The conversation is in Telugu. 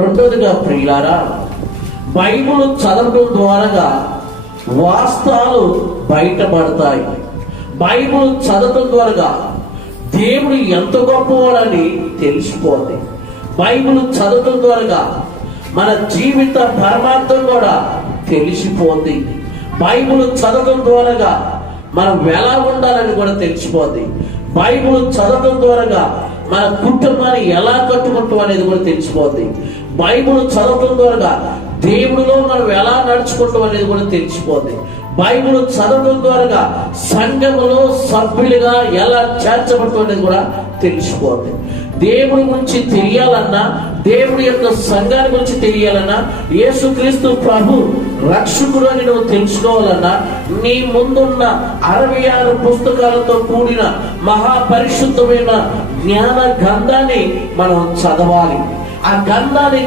రెండోదిగా ప్రియులారా బైబుల్ చదవడం ద్వారా వాస్తవాలు బయటపడతాయి. బైబుల్ చదవడం ద్వారా దేవుడు ఎంత గొప్పవాడని తెలిసిపోద్ది. బైబుల్ చదవడం ద్వారా మన జీవిత పరమార్థం కూడా తెలిసిపోద్ది. బైబుల్ చదవడం ద్వారా మనం ఎలా ఉండాలని కూడా తెలిసిపోద్ది. బైబుల్ చదవడం ద్వారా మన కుటుంబాన్ని ఎలా కట్టుకుంటాం అనేది కూడా తెలిసిపోద్ది. బైబుల్ చదవడం ద్వారా దేవుడిలో మనం ఎలా నడుచుకుంటాం అనేది కూడా తెలిసిపోద్ది. బైబుల్ చదవడం ద్వారా సంఘములో సభ్యులుగా ఎలా చేర్చబడటం అనేది కూడా తెలిసిపోద్ది. దేవుడి గురించి తెలియాలన్నా దేవుడి యొక్క సంఘాన్ని గురించి తెలియాలన్నా యేసుక్రీస్తు ప్రభు రక్షకుడు అని నువ్వు తెలుసుకోవాలన్నా నీ ముందున్న అరవై ఆరు పుస్తకాలతో కూడిన మహాపరిశుద్ధమైన జ్ఞాన గ్రంథాన్ని మనం చదవాలి. ఆ గ్రంథాన్ని